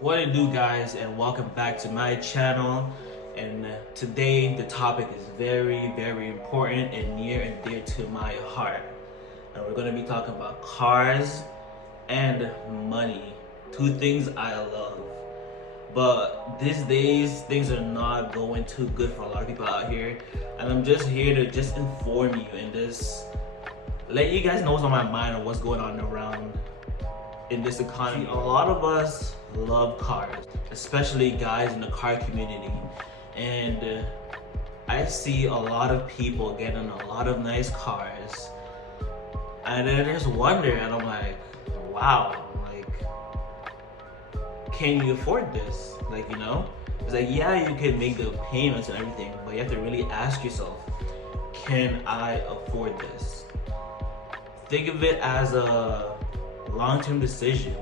What it do, guys, and welcome back to my channel. And today the topic is very important and near and dear to my heart, and we're going to be talking about cars and money, two things I love. But these days things are not going too good for a lot of people out here, and I'm just here to just inform you and just let you guys know what's on my mind and what's going on around in this economy. A lot of us love cars, especially guys in the car community, and I see a lot of people getting a lot of nice cars, and I just wonder, and I'm like, wow, like, can you afford this? Like, it's like, yeah, you can make the payments and everything, but you have to really ask yourself, can I afford this? Think of it as a long-term decision.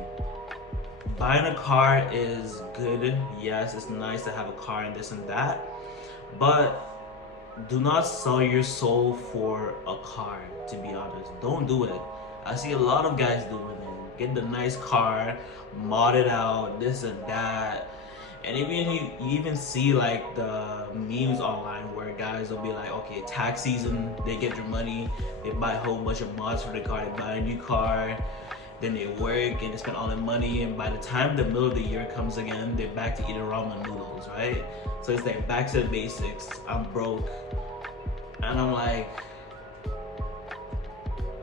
Buying a car is good. Yes, it's nice to have a car and this and that, but do not sell your soul for a car, to be honest. Don't do it. I see a lot of guys doing it. Get the nice car, mod it out, this and that. And even you even see like the memes online where guys will be like, okay, tax season, they get their money, they buy a whole bunch of mods for the car, they buy a new car, then they work and they spend all their money, and by the time the middle of the year comes again, they're back to eating ramen noodles, right? So it's like back to the basics. I'm broke. And I'm like,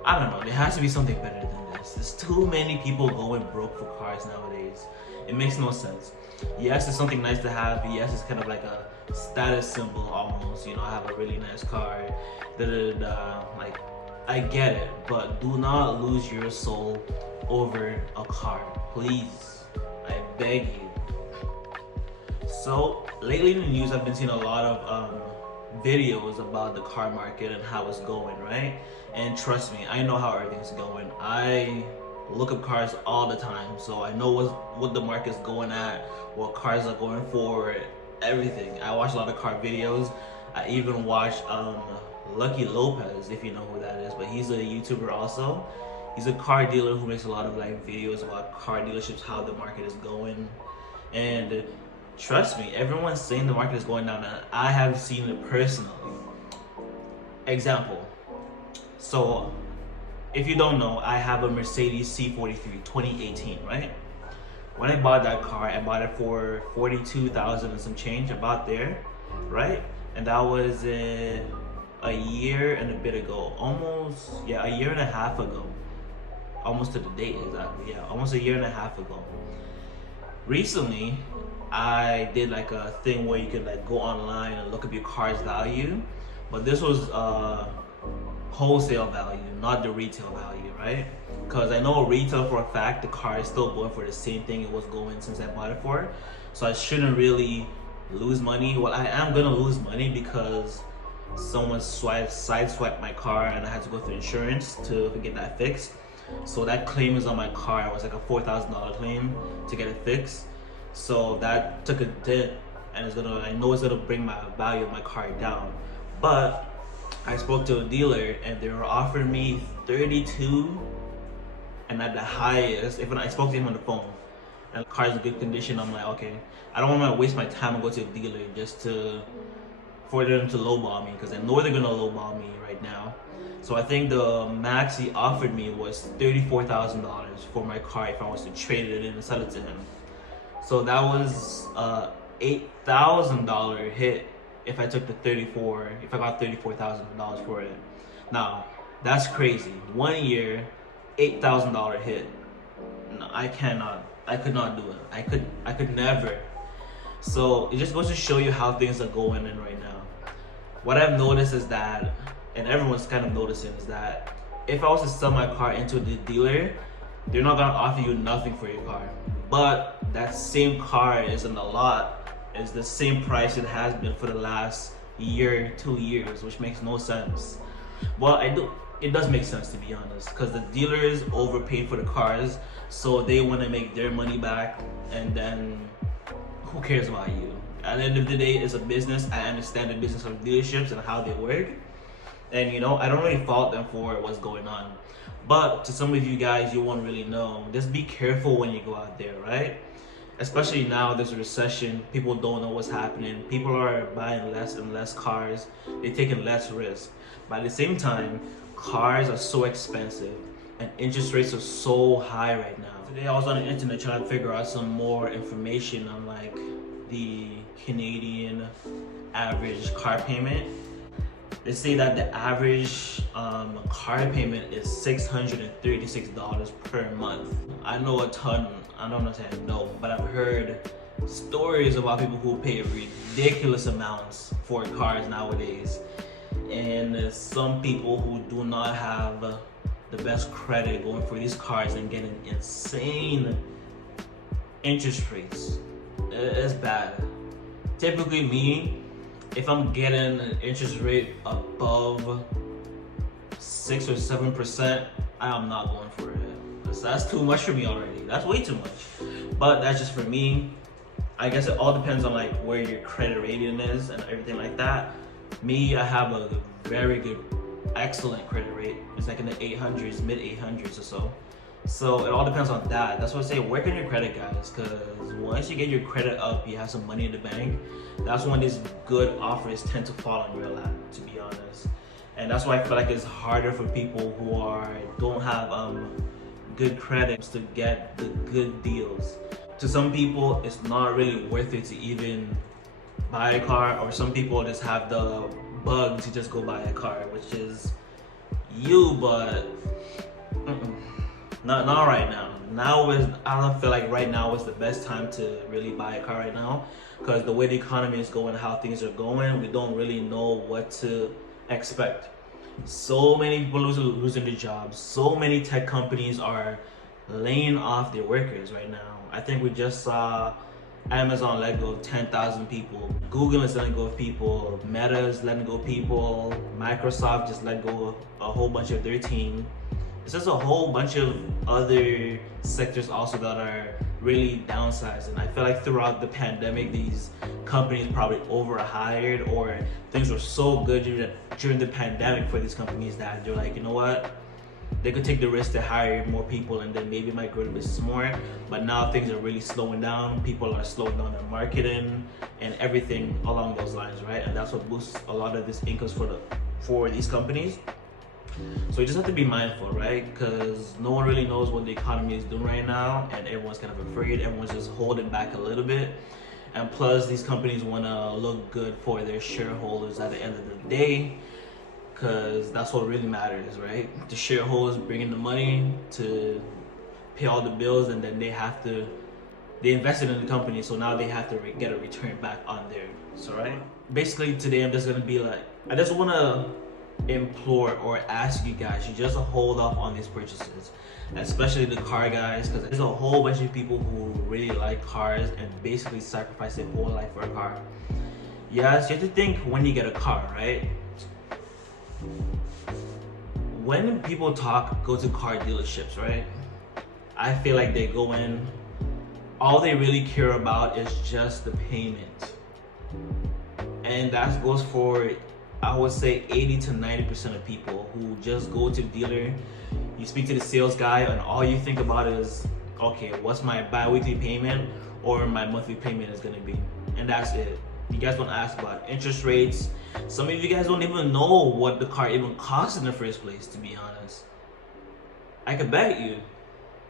I don't know, there has to be something better than this. There's too many people going broke for cars nowadays. It makes no sense. Yes, it's something nice to have. Yes, it's kind of like a status symbol almost. I have a really nice car. Like, I get it, but do not lose your soul over a car, please. I beg you. So lately in the news, I've been seeing a lot of videos about the car market and how it's going, right? And trust me, I know how everything's going. I look up cars all the time, so I know what the market's going at, what cars are going for, everything. I watch a lot of car videos. I even watch Lucky Lopez, if you know who that is, but he's a YouTuber also. He's a car dealer who makes a lot of like videos about car dealerships, how the market is going. And trust me, everyone's saying the market is going down, and I have seen it personally. Example. So if you don't know, I have a Mercedes C43 2018, right? When I bought that car, I bought it for 42,000 and some change, about there, right? And that was a year and a bit ago, almost, yeah, a year and a half ago, almost to the date exactly, yeah, almost a year and a half ago. Recently, I did like a thing where you could like go online and look up your car's value, but this was wholesale value, not the retail value, right? Because I know retail for a fact the car is still going for the same thing it was going since I bought it for, so I shouldn't really lose money. Well, I am gonna lose money because someone sideswiped my car and I had to go through insurance to get that fixed. So that claim is on my car. It was like a $4,000 claim to get it fixed. So that took a dent, and I know it's gonna bring my value of my car down. But I spoke to a dealer and they were offering me 32, and at the highest, if I spoke to him on the phone, and the car's in good condition, I'm like, okay, I don't want to waste my time and go to a dealer just for them to lowball me, because I know they're gonna lowball me right now. So I think the max he offered me was $34,000 for my car if I was to trade it in and sell it to him. So that was $8,000 hit if I took if I got $34,000 for it. Now, that's crazy. 1 year, $8,000 hit. No, I could not do it. I could never. So it just goes to show you how things are going in right now. What I've noticed is that, and everyone's kind of noticing, is that if I was to sell my car into the dealer, they're not gonna offer you nothing for your car. But that same car is in the lot, is the same price it has been for the last year, 2 years, which makes no sense. Well, it does make sense, to be honest, because the dealers overpaid for the cars, so they want to make their money back, and then who cares about you? At the end of the day, it's a business. I understand the business of dealerships and how they work, and I don't really fault them for what's going on. But to some of you guys, you won't really know. Just be careful when you go out there, right? especially now there's a recession. People don't know what's happening. People are buying less and less cars. They're taking less risk. But at the same time, cars are so expensive and interest rates are so high right now. Today I was on the internet trying to figure out some more information on like the Canadian average car payment. They say that the average car payment is $636 per month. I know a ton, I don't know if I know, but I've heard stories about people who pay ridiculous amounts for cars nowadays. And some people who do not have the best credit going for these cars and getting insane interest rates. It's bad. Typically me, if I'm getting an interest rate above 6 or 7%, I am not going for it. That's too much for me already. That's way too much. But that's just for me. I guess it all depends on like where your credit rating is and everything like that. Me, I have a very good, excellent credit rate. It's like in the 800s, mid 800s or so. So it all depends on that. That's why I say work on your credit, guys, because once you get your credit up, you have some money in the bank, that's when these good offers tend to fall on your lap, to be honest. And that's why I feel like it's harder for people who don't have good credits to get the good deals. To some people, it's not really worth it to even buy a car, or some people just have the bug to just go buy a car, which is you, but not right now. I don't feel like right now is the best time to really buy a car right now, because the way the economy is going, how things are going, we don't really know what to expect. So many people losing their jobs. So many tech companies are laying off their workers right now. I think we just saw Amazon let go of 10,000 people. Google is letting go of people. Meta is letting go of people. Microsoft just let go of a whole bunch of their team. It's just a whole bunch of other sectors also that are really downsizing. I feel like throughout the pandemic, these companies probably overhired, or things were so good during the pandemic for these companies that they're like, you know what? They could take the risk to hire more people and then maybe might grow the business more. But now things are really slowing down. People are slowing down their marketing and everything along those lines, right? And that's what boosts a lot of this incomes for these companies. So you just have to be mindful, right? Because no one really knows what the economy is doing right now, and everyone's kind of afraid. Everyone's just holding back a little bit. And plus, these companies want to look good for their shareholders at the end of the day, because that's what really matters, right? The shareholders bringing the money to pay all the bills, and then they invested in the company, so now they have to get a return back on theirs, right? Basically, today I'm just gonna be like, I just wanna implore or ask you guys, you just hold off on these purchases, especially the car guys, because there's a whole bunch of people who really like cars and basically sacrifice their whole life for a car. Yes, you have to think when you get a car, right? When people go to car dealerships, right? I feel like they go in, all they really care about is just the payment. And that goes for, I would say, 80 to 90% of people who just go to the dealer. You speak to the sales guy and all you think about is, okay, what's my bi-weekly payment or my monthly payment is gonna be, and that's it. You guys don't ask about interest rates. Some of you guys don't even know what the car even costs in the first place, to be honest. I could bet you,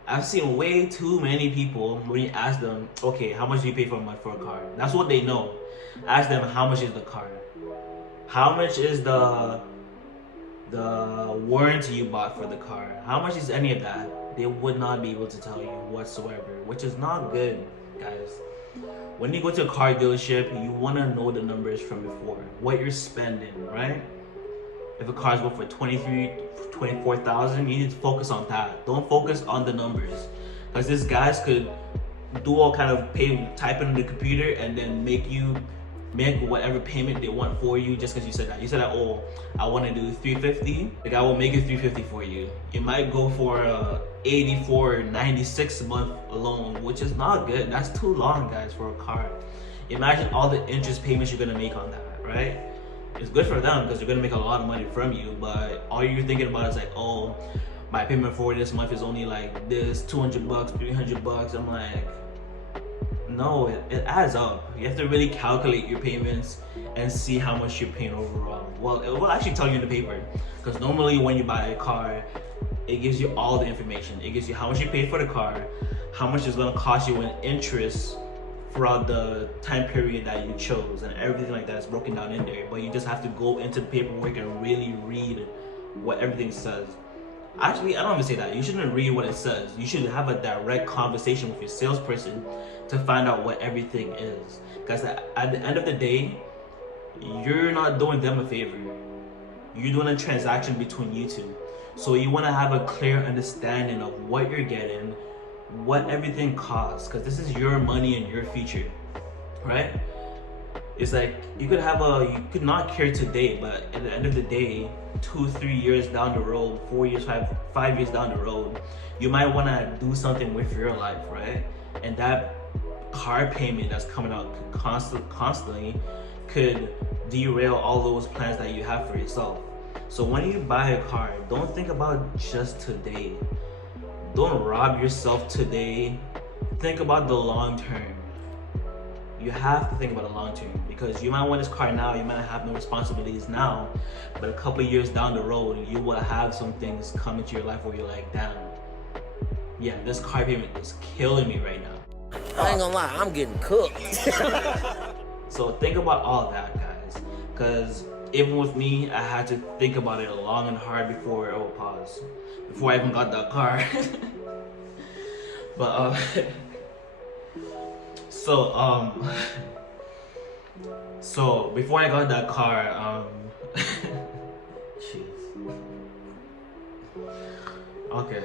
I've seen way too many people, when you ask them, okay, how much do you pay for a month for a car? That's what they know. Ask them, how much is the car? How much is the warranty you bought for the car? How much is any of that? They would not be able to tell you whatsoever, which is not good, guys. When you go to a car dealership, you want to know the numbers from before, what you're spending, right? If a car's going for 24,000, you need to focus on that. Don't focus on the numbers, because these guys could do all kind of type in the computer and then make whatever payment they want for you just because you said that. You said that, oh, I want to do 350. The guy will make it 350 for you. You might go for a 84, 96 month loan, which is not good. That's too long, guys, for a car. Imagine all the interest payments you're gonna make on that, right? It's good for them because they're gonna make a lot of money from you, but all you're thinking about is like, oh, my payment for this month is only like this, 200 bucks, 300 bucks. I'm like, No, it adds up. You have to really calculate your payments and see how much you're paying overall. Well, it will actually tell you in the paper, because normally when you buy a car, it gives you all the information. It gives you how much you paid for the car, how much it's going to cost you in interest throughout the time period that you chose, and everything like that is broken down in there. But you just have to go into the paperwork and really read what everything says. Actually, I don't even say that. You shouldn't read what it says. You should have a direct conversation with your salesperson to find out what everything is. Because at the end of the day, you're not doing them a favor. You're doing a transaction between you two. So you want to have a clear understanding of what you're getting, what everything costs, because this is your money and your future, right? It's like you could not care today, but at the end of the day, 2-3 years down the road, 4 years, 5 years down the road, you might want to do something with your life, right? And that car payment that's coming out constantly could derail all those plans that you have for yourself. So when you buy a car, don't think about just today. Don't rob yourself today. Think about the long term. You have to think about the long term, because you might want this car now, you might not have no responsibilities now, but a couple of years down the road, you will have some things come into your life where you're like, damn, yeah, this car payment is killing me right now. I ain't gonna lie, I'm getting cooked. So think about all that, guys, because even with me, I had to think about it long and hard before I even got that car. But so before I got that car, jeez. Okay.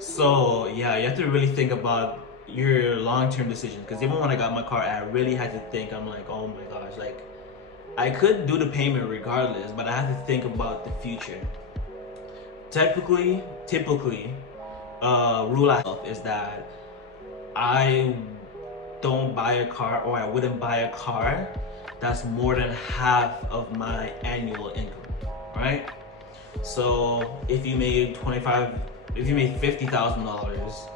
So yeah, you have to really think about your long-term decisions, because even when I got my car, I really had to think. I'm like, oh my gosh, like I could do the payment regardless, but I have to think about the future. Typically, rule I have is that I don't buy a car, or I wouldn't buy a car that's more than half of my annual income, right? So if you made $50,000,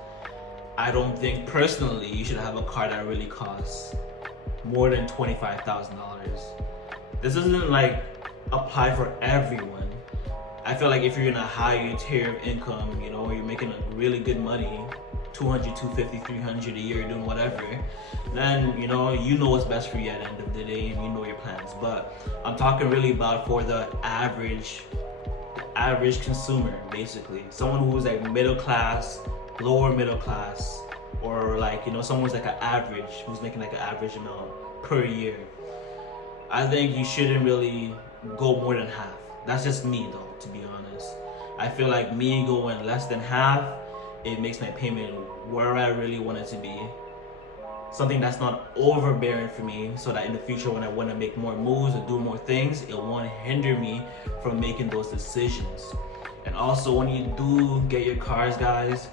I don't think personally you should have a car that really costs more than $25,000. This doesn't like apply for everyone. I feel like if you're in a higher tier of income, you know, you're making really good money, 200, 250, 300 a year doing whatever, then you know what's best for you at the end of the day, and you know your plans. But I'm talking really about for the average consumer, basically. Someone who's like middle class, lower middle class, or like, you know, someone who's like an average, who's making like an average amount per year. I think you shouldn't really go more than half. That's just me though, to be honest. I feel like me going less than half, it makes my payment where I really want it to be. Something that's not overbearing for me, so that in the future when I want to make more moves or do more things, it won't hinder me from making those decisions. And also when you do get your cars, guys,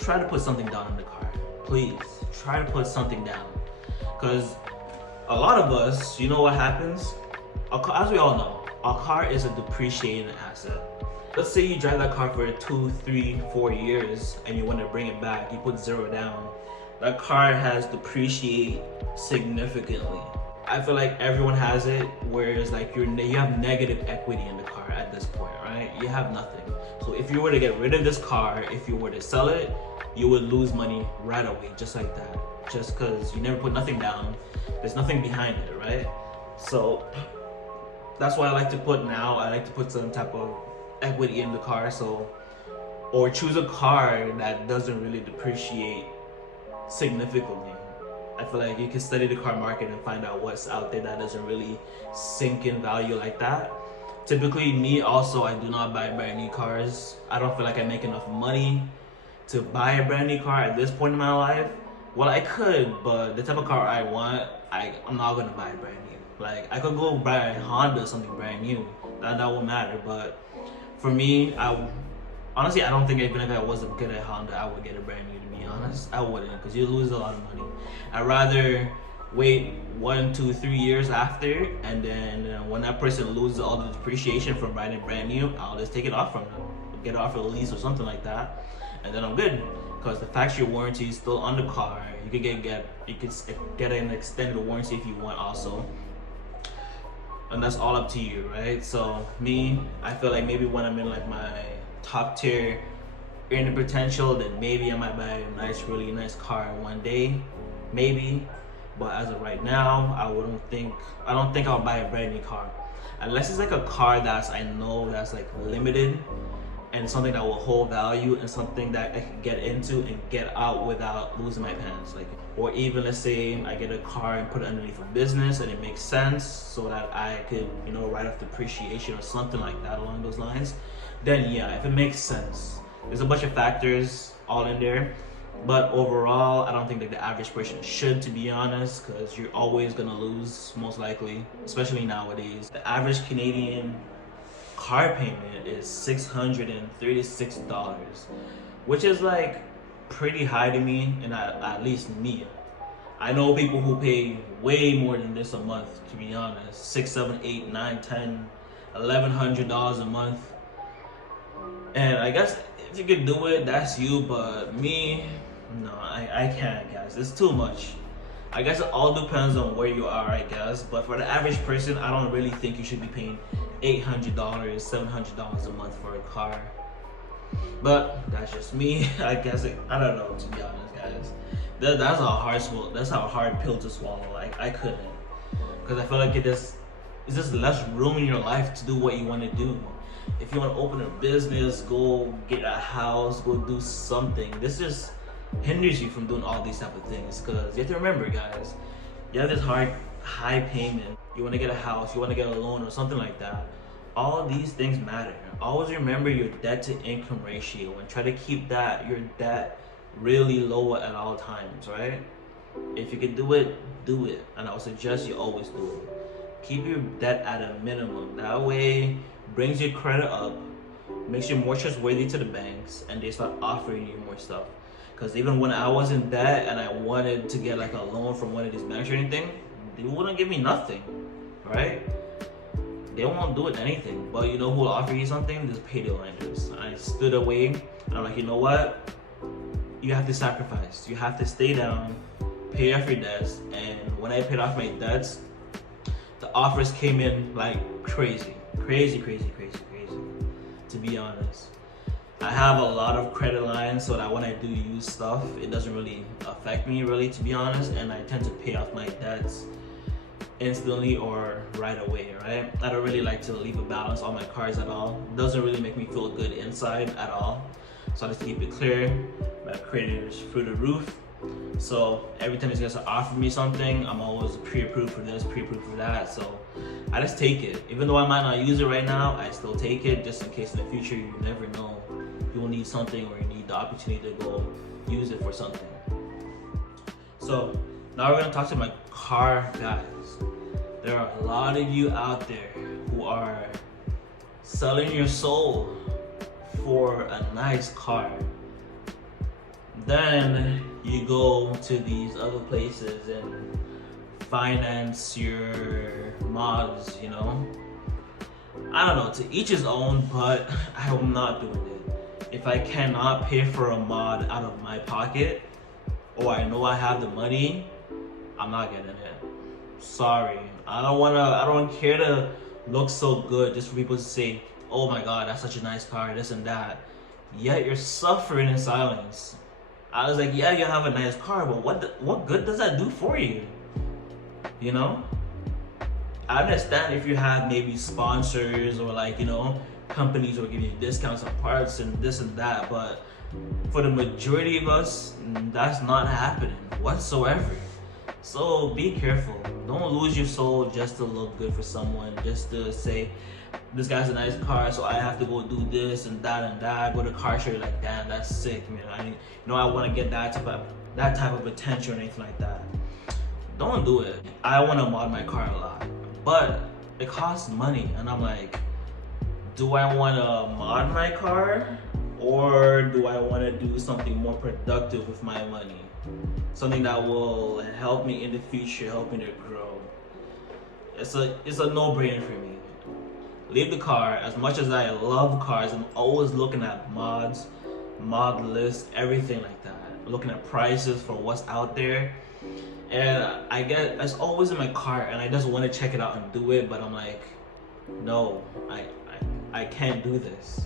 try to put something down in the car. Please, try to put something down. Because a lot of us, you know what happens? As we all know, a car is a depreciating asset. Let's say you drive that car for 2, 3, 4 years and you want to bring it back, you put zero down. That car has depreciated significantly. I feel like everyone has it, whereas like you have negative equity in the car at this point, right? You have nothing. So if you were to get rid of this car, if you were to sell it, you would lose money right away, just like that. Just because you never put nothing down, there's nothing behind it, right? So that's why I like to put some type of equity in the car, or choose a car that doesn't really depreciate significantly. I feel like you can study the car market and find out what's out there that doesn't really sink in value like that. Typically, me also, I do not buy brand new cars. I don't feel like I make enough money to buy a brand new car at this point in my life. Well, I could, but the type of car I want, I'm not gonna buy brand new. Like, I could go buy a Honda, something brand new. That won't matter. But for me, honestly, I don't think even if I wasn't good at Honda, I would get a brand new, to be honest. I wouldn't, because you lose a lot of money. I'd rather wait 1, 2, 3 years after, and then when that person loses all the depreciation from buying it brand new, I'll just take it off from them. Get it off of a lease or something like that, and then I'm good. because the factory warranty is still on the car. You could get an extended warranty if you want also, and that's all up to you, right? So me, I feel like maybe when I'm in like my top tier earning potential, then maybe I might buy a nice, really nice car one day, maybe. But as of right now, I don't think I'll buy a brand new car, unless it's like a car I know that's like limited and something that will hold value and something that I can get into and get out without losing my pants. Like, or even let's say I get a car and put it underneath a business and it makes sense so that I could, write off depreciation or something like that along those lines. Then yeah, if it makes sense. There's a bunch of factors all in there. But overall, I don't think that the average person should, to be honest, because you're always gonna lose, most likely, especially nowadays. The average Canadian car payment is $636, which is like pretty high to me, and at least me. I know people who pay way more than this a month, to be honest. $6, $7, $8, $9, $10, $1,100 a month. And I guess if you could do it, that's you, but me, no, I can't, guys. It's too much. I guess it all depends on where you are, I guess. But for the average person, I don't really think you should be paying $800, $700 a month for a car. But that's just me. I guess I don't know, to be honest, guys. That's a hard swallow. That's a hard pill to swallow. Like, I couldn't, because I feel like it's just less room in your life to do what you want to do. If you want to open a business, go get a house, go do something. This just hinders you from doing all these type of things, because you have to remember, guys, you have this high payment. You want to get a house, you want to get a loan or something like that. All these things matter. Always remember your debt to income ratio and try to keep your debt really low at all times, right? If you can do it, do it. And I would suggest you always do it. Keep your debt at a minimum. That way, brings your credit up, makes you more trustworthy to the banks, and they start offering you more stuff. Because even when I was in debt and I wanted to get like a loan from one of these banks or anything, they wouldn't give me nothing, right? They won't do it anything. But you know who will offer you something? These payday lenders. I stood away and I'm like, you know what? You have to sacrifice. You have to stay down, pay off your debts. And when I paid off my debts, the offers came in like crazy, to be honest. I have a lot of credit lines so that when I do use stuff, it doesn't really affect me, really, to be honest, and I tend to pay off my debts instantly or right away, right? I don't really like to leave a balance on my cards at all. It doesn't really make me feel good inside at all. So I just keep it clear. My credit is through the roof. So every time these guys offer me something, I'm always pre-approved for this, pre-approved for that. So I just take it. Even though I might not use it right now, I still take it just in case in the future you never know. You'll need something or you need the opportunity to go use it for something. So now we're gonna talk to my car guys. There are a lot of you out there who are selling your soul for a nice car. Then you go to these other places and finance your mods, I don't know, to each his own, but I'm not doing it. If I cannot pay for a mod out of my pocket, or I know I have the money, I'm not getting it. Sorry. I don't care to look so good just for people to say, oh my god, that's such a nice car, this and that. Yet you're suffering in silence. I was like, yeah, you have a nice car, but what good does that do for you? I understand if you have maybe sponsors or companies will give you discounts on parts and this and that, but for the majority of us, that's not happening whatsoever. So be careful. Don't lose your soul just to look good for someone, just to say, this guy's a nice car, so I have to go do this and that. Go to car show, you're like, damn, that's sick, man. I want to get that type of attention or anything like that. Don't do it. I want to mod my car a lot, but it costs money, and I'm like, do I want to mod my car, or do I want to do something more productive with my money? Something that will help me in the future, help me to grow. It's a no-brainer for me. Leave the car. As much as I love cars, I'm always looking at mods, mod list, everything like that. Looking at prices for what's out there. And I get it's always in my cart and I just want to check it out and do it, but I'm like, no, I can't do this.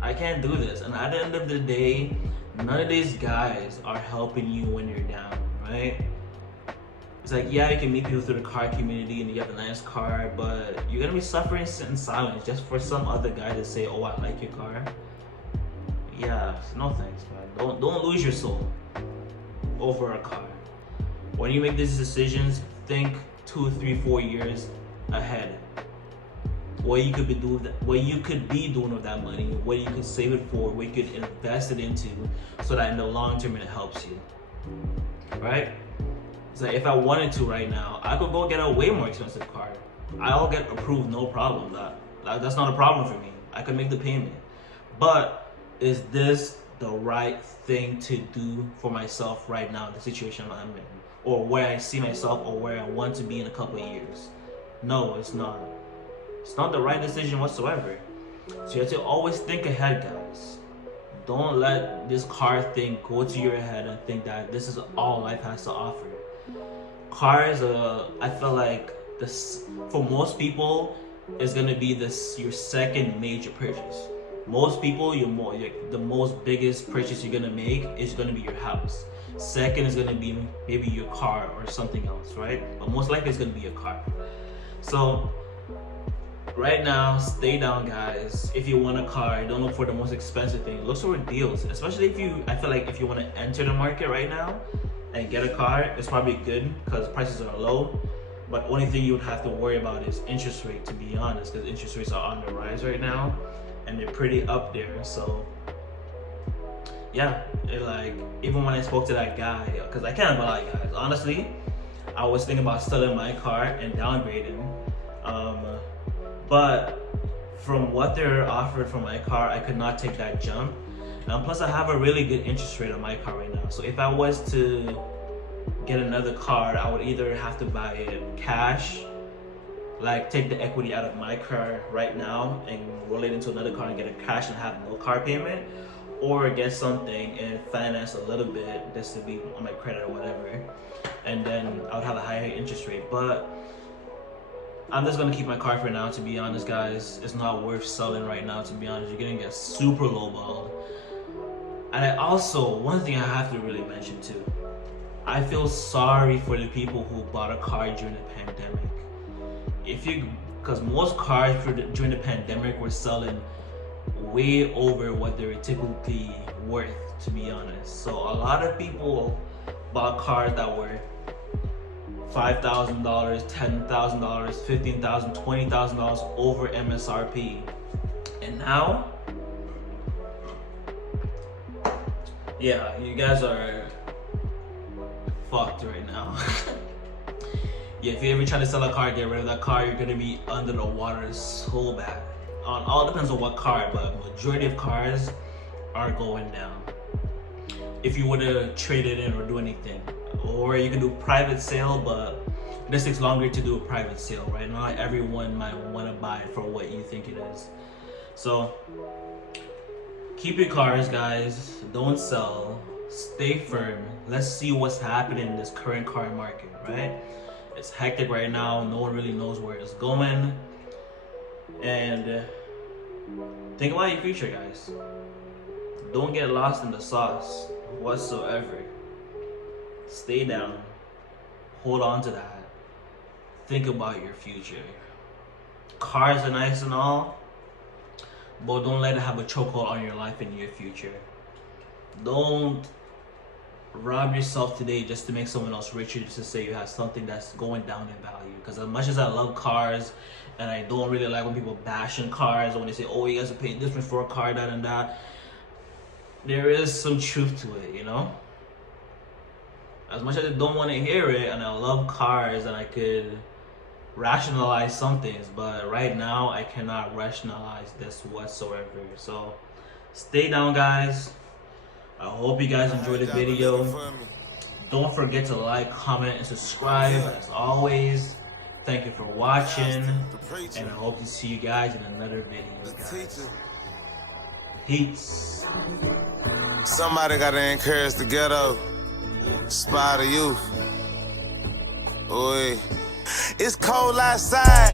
I can't do this. And at the end of the day, none of these guys are helping you when you're down, right? It's like, yeah, you can meet people through the car community and you have a nice car, but you're gonna be suffering in silence just for some other guy to say, oh, I like your car. Yeah, no thanks, man. Don't lose your soul over a car. When you make these decisions, think 2, 3, 4 years ahead. What you could be doing with that money, what you could save it for, what you could invest it into, so that in the long term it helps you, right? So if I wanted to right now, I could go get a way more expensive car. I'll get approved, no problem. That's not a problem for me. I could make the payment. But is this the right thing to do for myself right now, the situation I'm in, or where I see myself, or where I want to be in a couple of years? No, it's not. It's not the right decision whatsoever. So you have to always think ahead, guys. Don't let this car thing go to your head and think that this is all life has to offer. Cars, I feel like this for most people is gonna be your second major purchase. Most people, the most biggest purchase you're gonna make is gonna be your house. Second is gonna be maybe your car or something else, right? But most likely it's gonna be your car. So right now, stay down, guys. If you want a car, don't look for the most expensive thing. Look for deals, especially I feel like if you want to enter the market right now and get a car, it's probably good because prices are low. But only thing you would have to worry about is interest rate, to be honest, because interest rates are on the rise right now and they're pretty up there. So yeah, even when I spoke to that guy, because I can't lie, guys, honestly, I was thinking about selling my car and downgrading. But from what they're offered for my car, I could not take that jump. Plus, I have a really good interest rate on my car right now. So if I was to get another car, I would either have to buy it cash, like take the equity out of my car right now and roll it into another car and get it cash and have no car payment, or get something and finance a little bit just to be on my credit or whatever, and then I would have a higher interest rate. But I'm just gonna keep my car for now, to be honest, guys. It's not worth selling right now, to be honest. You're gonna get super lowballed. And one thing I have to really mention too, I feel sorry for the people who bought a car during the pandemic. Because most cars during the pandemic were selling way over what they were typically worth, to be honest. So a lot of people bought cars that were $5,000, $10,000, $15,000, $20,000 over MSRP. And now, yeah, you guys are fucked right now. Yeah, if you ever try to sell a car, get rid of that car, you're gonna be under the water so bad. All depends on what car, but majority of cars are going down. If you were to trade it in or do anything, or you can do private sale, but this takes longer to do a private sale, right? Not everyone might want to buy it for what you think it is. So keep your cars, guys. Don't sell. Stay firm. Let's see what's happening in this current car market, right? It's hectic right now. No one really knows where it's going. And think about your future, guys. Don't get lost in the sauce whatsoever. Stay down. Hold on to that. Think about your future. Cars are nice and all, but don't let it have a chokehold on your life and your future. Don't rob yourself today just to make someone else richer, just to say you have something that's going down in value. Because as much as I love cars, and I don't really like when people bash in cars, or when they say, oh, you guys are paying this much for a car, that and that, there is some truth to it, you know? As much as I don't want to hear it, and I love cars, and I could rationalize some things, but right now I cannot rationalize this whatsoever. So stay down, guys. I hope you guys enjoyed the video. Don't forget to like, comment, and subscribe. As always, thank you for watching, and I hope to see you guys in another video, guys. Peace. Somebody gotta encourage the ghetto. Inspire the youth. Boy, it's cold outside.